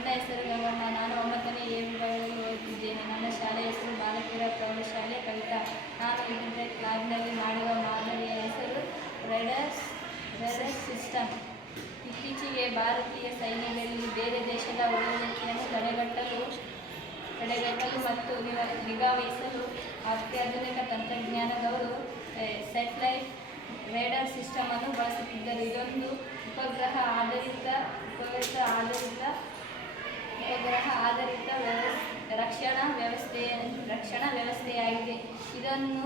ನನ್ನ ಹೆಸರು ಗಂಗಮ್ಮ. ನಾನು 9ನೇ ಎ ವಿಭಾಗದಲ್ಲಿ ಓದುತ್ತಿದ್ದೇನೆ. ನನ್ನ ಶಾಲೆಯ ಹೆಸರು ಬಾಲಕಿಯರ ಪ್ರೌಢಶಾಲೆ ಕವಿತಾ. ನಾನು ಇಲ್ಲಿದ್ದ ಕ್ಲಾಬ್ನಲ್ಲಿ ಮಾಡುವ ಮಾದರಿಯ ಹೆಸರು ರೇಡರ್ ಸಿಸ್ಟಮ್. ಇತ್ತೀಚೆಗೆ ಭಾರತೀಯ ಸೈನ್ಯದಲ್ಲಿ ಬೇರೆ ದೇಶದ ಒಳನುಸುವಿಕೆಯನ್ನು ತಡೆಗಟ್ಟಲು ಮತ್ತು ನಿಗಾವಹಿಸಲು ಅತ್ಯಾಧುನಿಕ ತಂತ್ರಜ್ಞಾನದವರು ಸ್ಯಾಟಲೈಟ್ ರೇಡಾರ್ ಸಿಸ್ಟಮ್ ಅನ್ನು ಬಳಸುತ್ತಿದ್ದರು. ಇದೊಂದು ಉಪಗ್ರಹ ಆಧಾರಿತ ರಕ್ಷಣಾ ವ್ಯವಸ್ಥೆಯಾಗಿದೆ. ಇದನ್ನು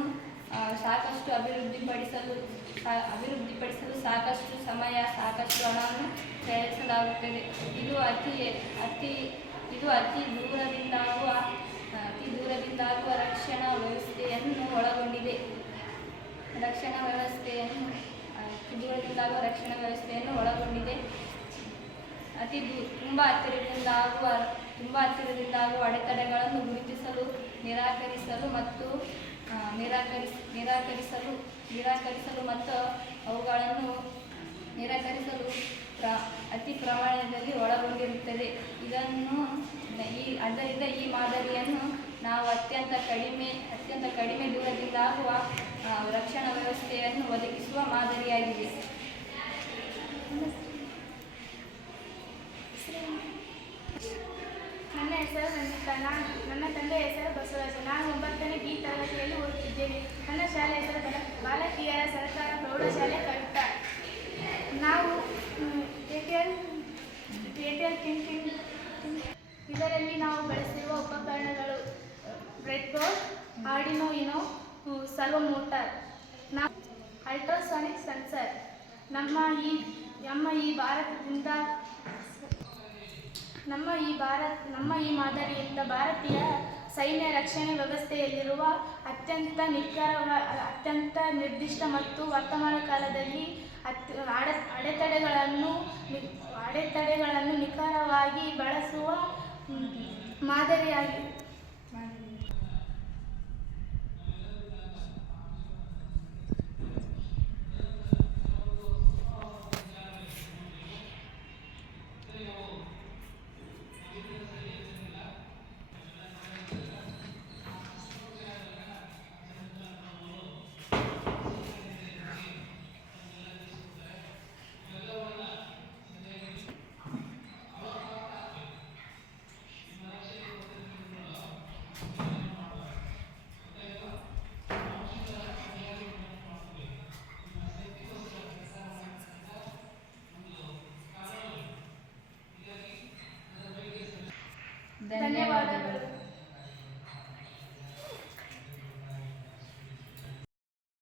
ಸಾಕಷ್ಟು ಅಭಿವೃದ್ಧಿಪಡಿಸಲು ಸಾಕಷ್ಟು ಸಮಯ, ಸಾಕಷ್ಟು ಹಣವನ್ನು ವ್ಯಯಿಸಲಾಗುತ್ತದೆ. ಇದು ಅತಿ ದೂರದಿಂದಾಗುವ ರಕ್ಷಣಾ ವ್ಯವಸ್ಥೆಯನ್ನು ಒಳಗೊಂಡಿದೆ. ತುಂಬ ಹತ್ತಿರದಿಂದಾಗುವ ಅಡೆತಡೆಗಳನ್ನು ಗುರುತಿಸಲು, ನಿರಾಕರಿಸಲು ಮತ್ತು ಅವುಗಳನ್ನು ನಿರಾಕರಿಸಲು ಅತಿ ಪ್ರಮಾಣದಲ್ಲಿ ಒಳಗೊಂಡಿರುತ್ತದೆ. ಆದ್ದರಿಂದ ಈ ಮಾದರಿಯನ್ನು ನಾವು ಅತ್ಯಂತ ಕಡಿಮೆ ದೂರದಿಂದಾಗುವ ರಕ್ಷಣಾ ವ್ಯವಸ್ಥೆಯನ್ನು ಒದಗಿಸುವ ಮಾದರಿಯಾಗಿದೆ. ನನ್ನ ಹೆಸರು ರಂಜಿತಾ. ನನ್ನ ತಂದೆಯ ಹೆಸರು ಬಸವರಾಜ. ನಾನು 9ನೇ ಬಿ ತರಗತಿಯಲ್ಲಿ ಓದುತ್ತಿದ್ದೇನೆ. ನನ್ನ ಶಾಲೆ ಹೆಸರು ಬಾಲಕಿಯರ ಸರ್ಕಾರ ಪ್ರೌಢಶಾಲೆ ಕವಿತಾ. ನಾವು ಏರ್ಟೆಲ್ ಇದರಲ್ಲಿ ನಾವು ಬಳಸಿರುವ ಉಪಕರಣಗಳು breadboard, Arduino YONO, servo motor, ultrasonic sensor. ನಮ್ಮ ಈ ಮಾದರಿಯಿಂದ ಭಾರತೀಯ ಸೈನ್ಯ ರಕ್ಷಣೆ ವ್ಯವಸ್ಥೆಯಲ್ಲಿರುವ ಅತ್ಯಂತ ನಿರ್ದಿಷ್ಟ ಮತ್ತು ವರ್ತಮಾನ ಕಾಲದಲ್ಲಿ ಅಡೆತಡೆಗಳನ್ನು ನಿಖರವಾಗಿ ಬಳಸುವ ಮಾದರಿಯಾಗಿದೆ. ಧನ್ಯವಾದಗಳು.